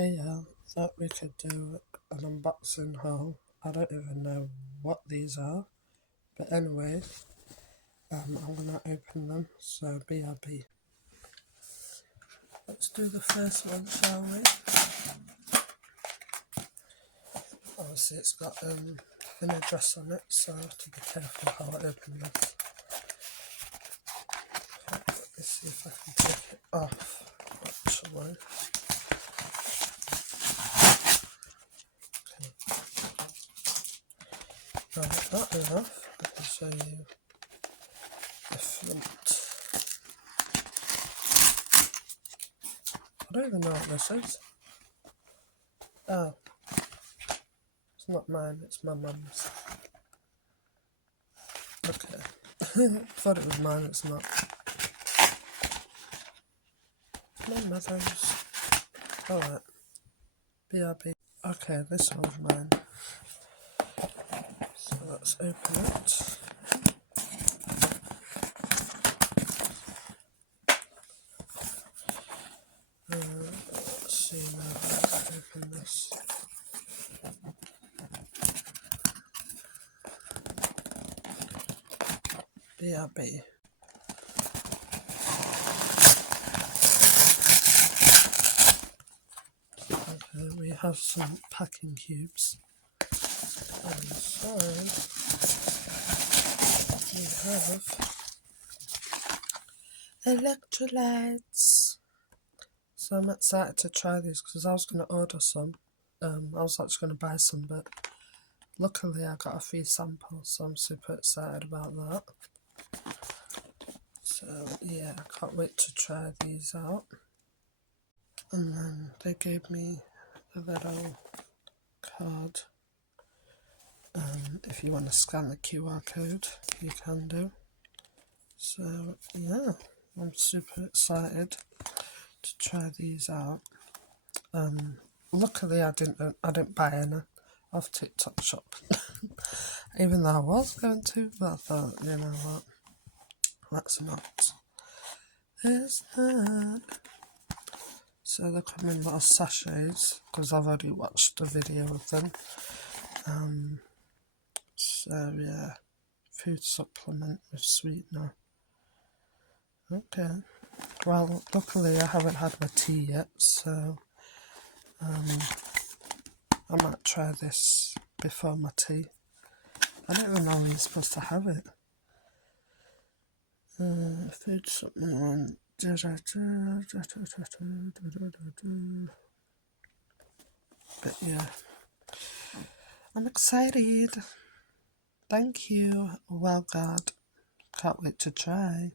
Hey, thought we could do an unboxing haul. I don't even know what these are, but anyways, I'm gonna open them, so BRB. Let's do the first one, shall we? Obviously it's got an address on it, so I have to be careful how I open this. Let's see if I can take it off, actually. Right, not enough. I can show you the front. I don't even know what this is. Oh, it's not mine, it's my mum's. Okay. Thought it was mine, it's not. My mother's. Alright. BRB. Okay, this one's mine. So let's open it. Let's see now how to open this. BRB. Okay, we have some packing cubes. Inside we have electrolytes. So I'm excited to try these because I was going to order some. I was actually going to buy some, but luckily I got a free sample, so I'm super excited about that. So yeah, I can't wait to try these out. And then they gave me a little card. If you want to scan the QR code, you can do. So yeah, I'm super excited to try these out. Luckily I didn't buy any off TikTok shop. Even though I was going to, but I thought, you know what, let's not. There's that. So they come in little sachets, because I've already watched a video of them. So yeah, food supplement with sweetener. Okay. Well, luckily I haven't had my tea yet, so I might try this before my tea. I don't even know you're supposed to have it. Food supplement. But yeah, I'm excited. Thank you. Well, God, can't wait to try.